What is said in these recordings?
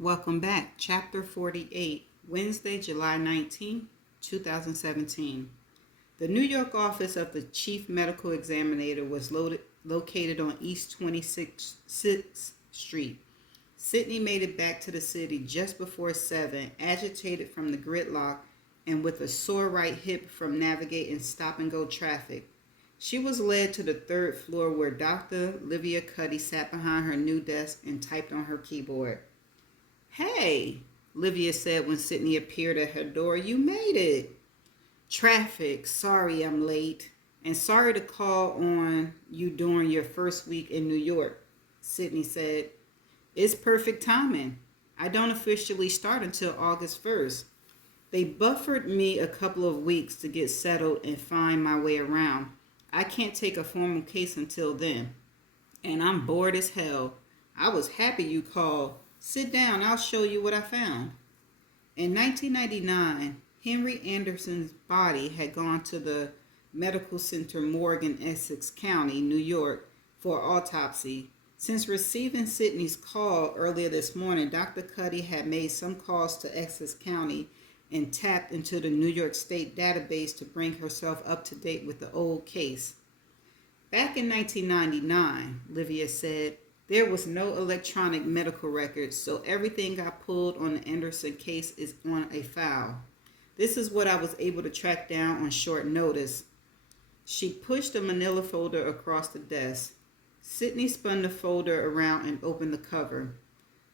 Welcome back. Chapter 48, Wednesday, July 19, 2017. The New York office of the Chief Medical Examiner was located on East 26th Street. Sydney made it back to the city just before 7, agitated from the gridlock and with a sore right hip from navigating stop-and-go traffic. She was led to the third floor where Dr. Livia Cuddy sat behind her new desk and typed on her keyboard. "Hey," Livia said when Sydney appeared at her door, "you made it." "Traffic. Sorry I'm late. And sorry to call on you during your first week in New York," Sydney said. "It's perfect timing. I don't officially start until August 1st. They buffered me a couple of weeks to get settled and find my way around. I can't take a formal case until then. And I'm bored as hell. I was happy you called. Sit down, I'll show you what I found." In 1999, Henry Anderson's body had gone to the Medical Center morgue in Essex County, New York, for autopsy. Since receiving Sydney's call earlier this morning, Dr. Cuddy had made some calls to Essex County and tapped into the New York State database to bring herself up to date with the old case. "Back in 1999, Livia said, there was no electronic medical records, so everything got pulled on the Anderson case is on a file. This is what I was able to track down on short notice." She pushed a manila folder across the desk. Sydney spun the folder around and opened the cover.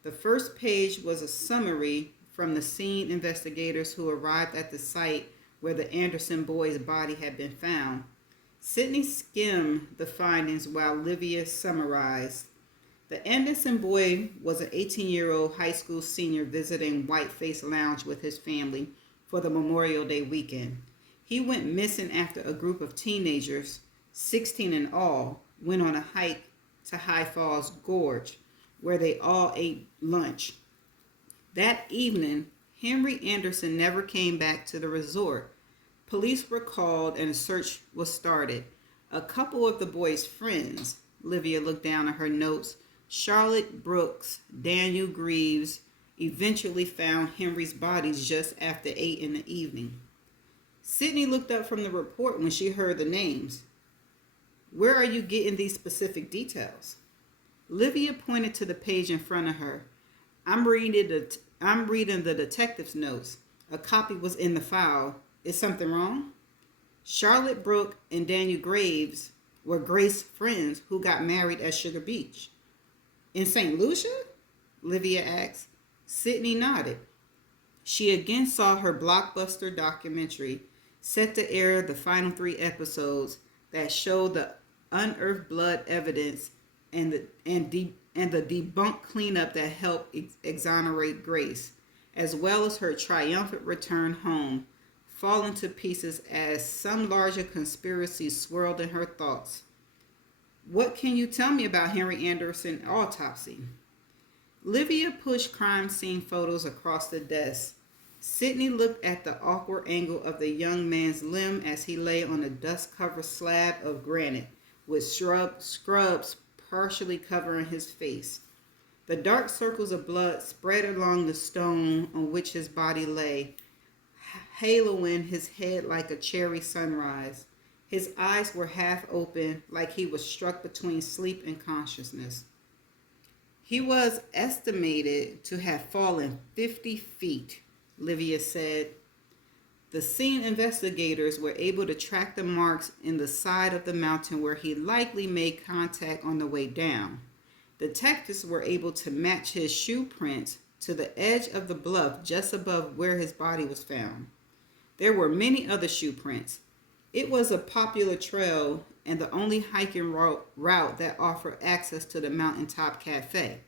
The first page was a summary from the scene investigators who arrived at the site where the Anderson boy's body had been found. Sydney skimmed the findings while Livia summarized. The Anderson boy was an 18-year-old high school senior visiting Whiteface Lounge with his family for the Memorial Day weekend. He went missing after a group of teenagers, 16 in all, went on a hike to High Falls Gorge, where they all ate lunch. That evening, Henry Anderson never came back to the resort. Police were called and a search was started. A couple of the boy's friends, Livia looked down at her notes, Charlotte Brooks, Daniel Greaves, eventually found Henry's body just after 8 in the evening. Sydney looked up from the report when she heard the names. "Where are you getting these specific details?" Livia pointed to the page in front of her. I'm reading the detective's notes. A copy was in the file. Is something wrong?" Charlotte Brooks and Daniel Graves were Grace's friends who got married at Sugar Beach. "In St. Lucia?" Livia asked. Sydney nodded. She again saw her blockbuster documentary, set to air the final 3 episodes that showed the unearthed blood evidence and the debunked cleanup that helped exonerate Grace, as well as her triumphant return home, falling to pieces as some larger conspiracy swirled in her thoughts. "What can you tell me about Henry Anderson autopsy?" Livia pushed crime scene photos across the desk. Sydney looked at the awkward angle of the young man's limb as he lay on a dust-covered slab of granite, with scrubs partially covering his face. The dark circles of blood spread along the stone on which his body lay, haloing his head like a cherry sunrise. His eyes were half open, like he was struck between sleep and consciousness. "He was estimated to have fallen 50 feet, Livia said. The scene investigators were able to track the marks in the side of the mountain where he likely made contact on the way down. Detectives were able to match his shoe prints to the edge of the bluff just above where his body was found. There were many other shoe prints. It was a popular trail and the only hiking route that offered access to the Mountaintop Cafe."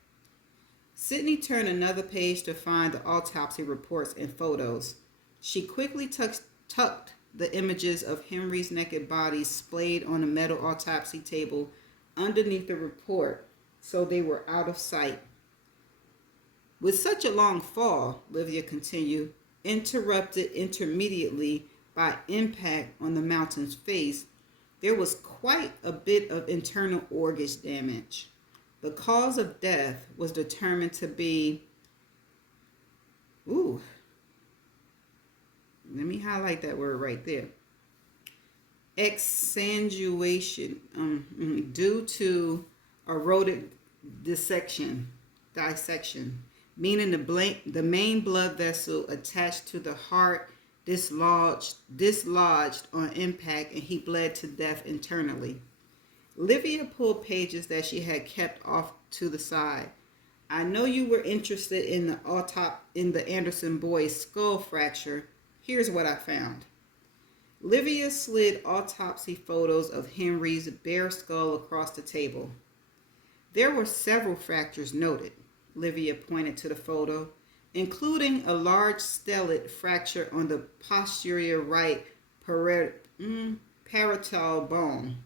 Sydney turned another page to find the autopsy reports and photos. She quickly tucked the images of Henry's naked body splayed on a metal autopsy table underneath the report so they were out of sight. "With such a long fall," Livia continued, interrupted intermittently by impact on the mountain's face, there was quite a bit of internal organ damage. The cause of death was determined to be Ooh, let me highlight that word right there. Exsanguination, due to eroded dissection, meaning the main blood vessel attached to the heart dislodged on impact, and he bled to death internally. Livia pulled pages that she had kept off to the side. I know you were interested in the Anderson boy's skull fracture. Here's what I found. Livia slid autopsy photos of Henry's bare skull across the table. There were several fractures noted. Livia pointed to the photo, including a large stellate fracture on the posterior right parietal bone.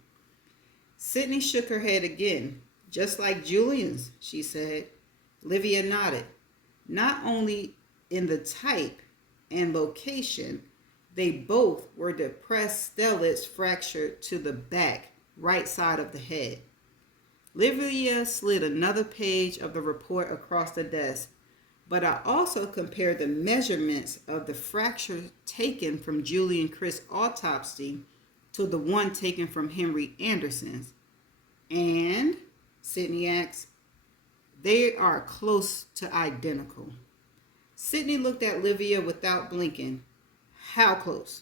Sydney shook her head again. Just like Julian's, she said. Livia nodded. Not only in the type and location, they both were depressed stellates fractured to the back, right side of the head. Livia slid another page of the report across the desk, but I also compared the measurements of the fracture taken from Julian Christ's autopsy to the one taken from Henry Anderson's. And, Sydney asked, they are close to identical. Sydney looked at Livia without blinking. How close?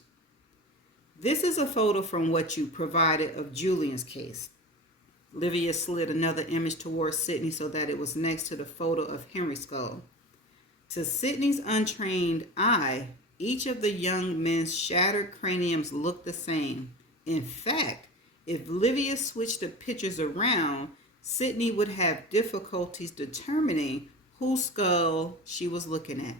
This is a photo from what you provided of Julian's case. Livia slid another image towards Sydney so that it was next to the photo of Henry's skull. To Sydney's untrained eye, each of the young men's shattered craniums looked the same. In fact, if Livia switched the pictures around, Sydney would have difficulties determining whose skull she was looking at.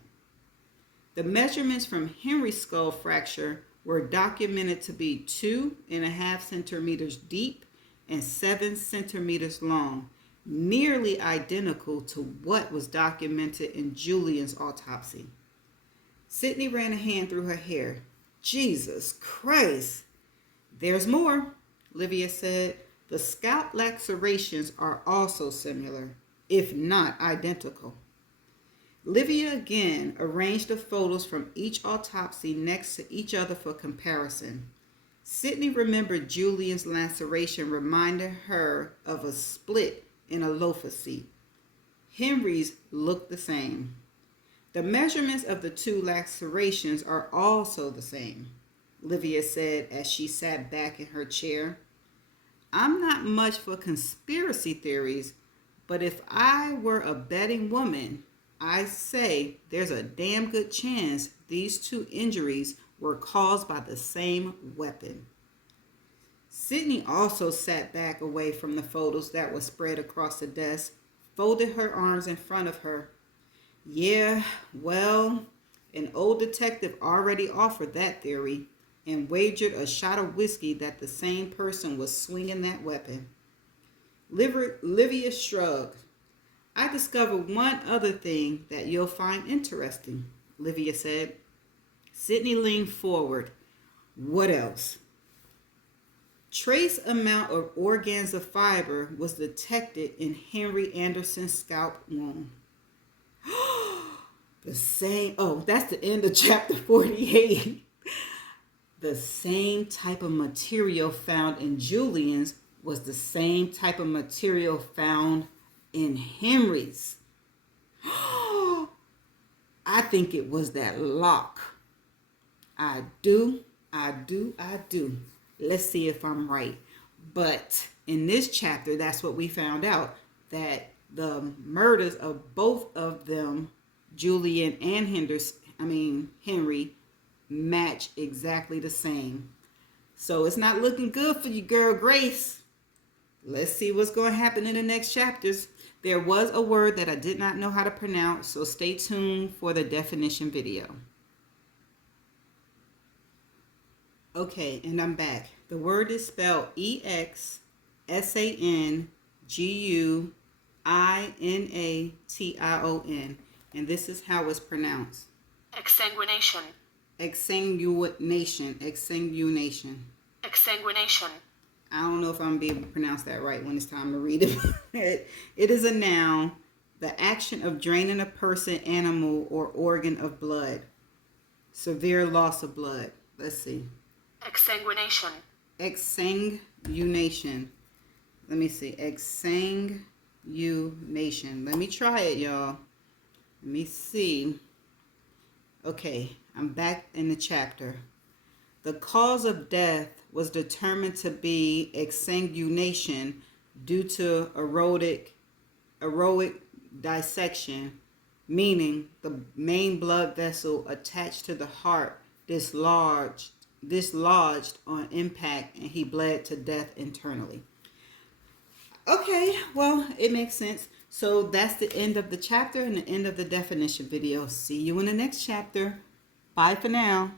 The measurements from Henry's skull fracture were documented to be 2.5 centimeters deep and 7 centimeters long, nearly identical to what was documented in Julian's autopsy. Sydney ran a hand through her hair. Jesus Christ! There's more, Livia said. The scalp lacerations are also similar, if not identical. Livia again arranged the photos from each autopsy next to each other for comparison. Sydney remembered Julian's laceration reminded her of a split in a loafer seat. Henry's looked the same. The measurements of the two lacerations are also the same, Livia said as she sat back in her chair. I'm not much for conspiracy theories, but if I were a betting woman, I say there's a damn good chance these two injuries were caused by the same weapon. Sydney also sat back away from the photos that were spread across the desk, folded her arms in front of her. Yeah, well, an old detective already offered that theory and wagered a shot of whiskey that the same person was swinging that weapon. Livia shrugged. I discovered one other thing that you'll find interesting, Livia said. Sydney leaned forward. What else? Trace amount of organza fiber was detected in Henry Anderson's scalp wound. The same, that's the end of chapter 48. The same type of material found in Julian's was the same type of material found in Henry's. I think it was that lock. I do. Let's see if I'm right. But in this chapter, that's what we found out, that the murders of both of them, Julian and Henry, match exactly the same. So it's not looking good for you, girl Grace. Let's see what's going to happen in the next chapters. There was a word that I did not know how to pronounce, so stay tuned for the definition video. Okay, and I'm back. The word is spelled Exsanguination, and this is how it's pronounced. Exsanguination. Exsanguination. Exsanguination. I don't know if I'm going to be able to pronounce that right when it's time to read it. It is a noun The action of draining a person, animal, or organ of blood. Severe loss of blood. Let's see. Exsanguination. Exsanguination. Let me see. Exsanguination. Let me try it, y'all. Let me see. Okay, I'm back in the chapter. The cause of death was determined to be exsanguination due to aortic dissection, meaning the main blood vessel attached to the heart dislodged on impact, and he bled to death internally. Okay, well, it makes sense. So that's the end of the chapter and the end of the definition video. See you in the next chapter. Bye for now.